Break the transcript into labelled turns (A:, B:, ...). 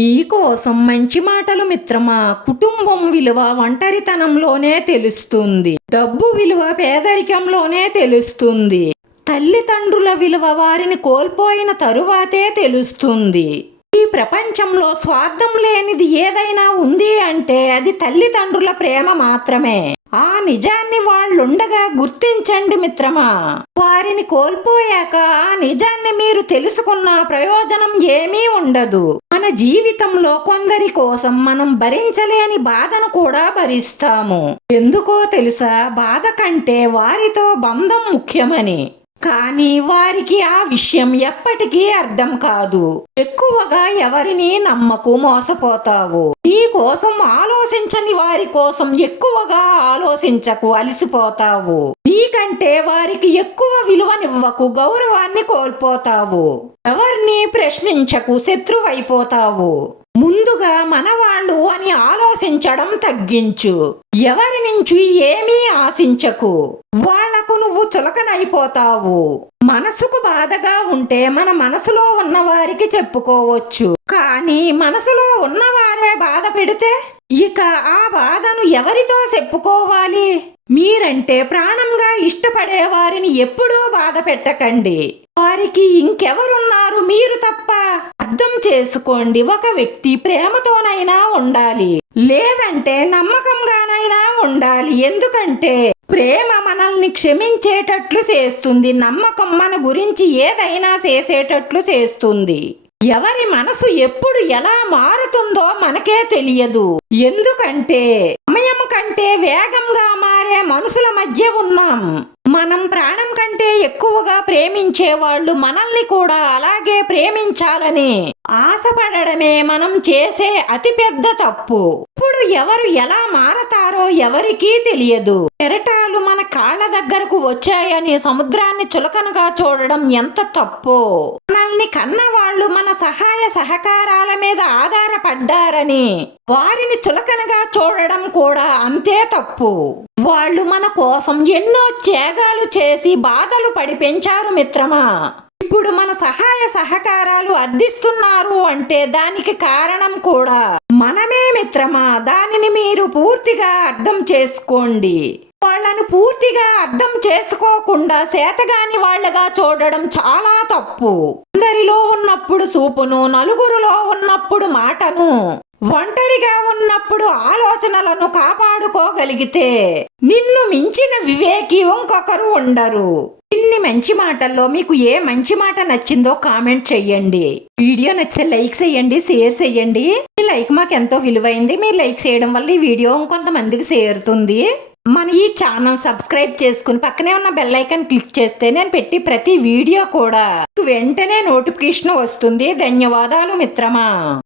A: మీకోసం మంచి మాటలు మిత్రమా? కుటుంబం విలువ ఒంటరితనంలోనే తెలుస్తుంది. డబ్బు విలువ పేదరికంలోనే తెలుస్తుంది. తల్లిదండ్రుల విలువ వారిని కోల్పోయిన తరువాతే తెలుస్తుంది. ఈ ప్రపంచంలో స్వార్థం లేనిది ఏదైనా ఉంది అంటే అది తల్లిదండ్రుల ప్రేమ మాత్రమే. ఆ నిజాన్ని వాళ్ళుండగా గుర్తించండి మిత్రమా. వారిని కోల్పోయాక ఆ నిజాన్ని మీరు తెలుసుకున్న ప్రయోజనం ఏమీ ఉండదు. మన జీవితంలో కొందరి కోసం మనం భరించలేని బాధను కూడా భరిస్తాము. ఎందుకో తెలుసా? బాధ కంటే వారితో బంధం ముఖ్యమని. కానీ వారికి ఆ విషయం ఎప్పటికీ అర్థం కాదు. ఎక్కువగా ఎవరిని నమ్మకు మోసపోతావు. నీ కోసం ఆలోచించని వారి కోసం ఎక్కువగా ఆలోచించకు అలసిపోతావు. నీకంటే వారికి ఎక్కువ విలువనివ్వకు గౌరవాన్ని కోల్పోతావు. ఎవరిని ప్రశ్నించకు శత్రువైపోతావు. ముందుగా మనవాళ్ళు అని ఆలోచించడం తగ్గించు. ఎవరి నుంచి ఏమీ ఆశించకు. వాళ్ళకు నువ్వు చులకనైపోతావు. మనసుకు బాధగా ఉంటే మన మనసులో ఉన్నవారికి చెప్పుకోవచ్చు. కానీ మనసులో ఉన్నవారే బాధ పెడితే ఇక ఆ బాధను ఎవరితో చెప్పుకోవాలి? మీరంటే ప్రాణంగా ఇష్టపడే వారిని ఎప్పుడూ బాధ పెట్టకండి. వారికి ఇంకెవరున్నారు మీరు తప్ప? అర్థం చేసుకోండి ఒక వ్యక్తి ప్రేమతోనైనా ఉండాలి. లేదంటే నమ్మకంగానైనా ఉండాలి. ఎందుకంటే ప్రేమ మనల్ని క్షమించేటట్లు చేస్తుంది. నమ్మకం మన గురించి ఏదైనా చేసేటట్లు చేస్తుంది. ఎవరి మనసు ఎప్పుడు ఎలా మారుతుందో మనకే తెలియదు. ఎందుకంటే సమయం కంటే వేగంగా మారే మనుషుల మధ్య ఉన్నాం. మనం ప్రాణం కంటే ఎక్కువగా ప్రేమించే వాళ్ళు మనల్ని కూడా అలాగే ప్రేమించాలని ఆశపడడమే మనం చేసే అతిపెద్ద తప్పు. ఇప్పుడు ఎవరు ఎలా మారతారో ఎవరికీ తెలియదు. కెరటాలు మన కాళ్ళ దగ్గరకు వచ్చాయని సముద్రాన్ని చులకనగా చూడడం ఎంత తప్పు. మనల్ని కన్న వాళ్ళు మన సహాయ సహకారాల మీద ఆధారపడ్డారని వారిని చులకనగా చూడడం కూడా అంతే తప్పు. వాళ్ళు మన కోసం ఎన్నో త్యాగాలు చేసి బాధలు పడి పెంచారు మిత్రమా? ఇప్పుడు మన సహాయ సహకారాలు అర్థిస్తున్నారు అంటే దానికి కారణం కూడా మనమే మిత్రమా? దానిని మీరు పూర్తిగా అర్థం చేసుకోండి. వాళ్ళను పూర్తిగా అర్థం చేసుకోకుండా చేతగాని వాళ్ళగా చూడడం చాలా తప్పు. అందరిలో ఉన్నప్పుడు చూపును నలుగురిలో ఉన్నప్పుడు మాటను ఒంటరిగా ఉన్నప్పుడు ఆలోచనలను కాపాడుకోగలిగితే నిన్ను మించిన వివేకి ఇంకొకరు ఉండరు. ఇన్ని మంచి మాటల్లో మీకు ఏ మంచి మాట నచ్చిందో కామెంట్ చెయ్యండి. వీడియో నచ్చితే లైక్ చేయండి షేర్ చేయండి మీ లైక్ మాకు ఎంతో విలువైంది. మీరు లైక్ చేయడం వల్ల ఈ వీడియో ఇంకొంతమందికి చేరుతుంది. మన ఈ ఛానల్ సబ్స్క్రైబ్ చేసుకుని పక్కనే ఉన్న బెల్ ఐకాన్ క్లిక్ చేస్తే నేను పెట్టి ప్రతి వీడియో కూడా. మీకు వెంటనే నోటిఫికేషన్ వస్తుంది. ధన్యవాదాలు మిత్రమా.